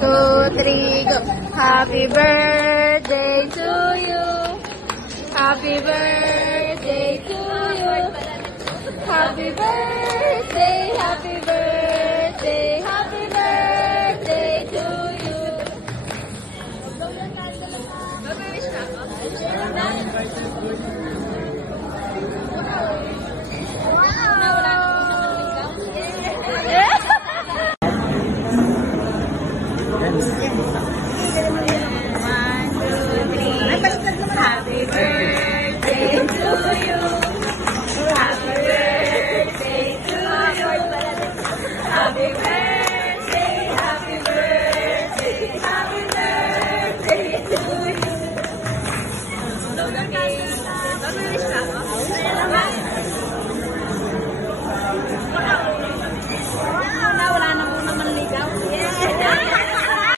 2, 3, go. Happy birthday to you. Happy birthday to you. Happy birthday, happy birthday, happy birthday to you. Wow!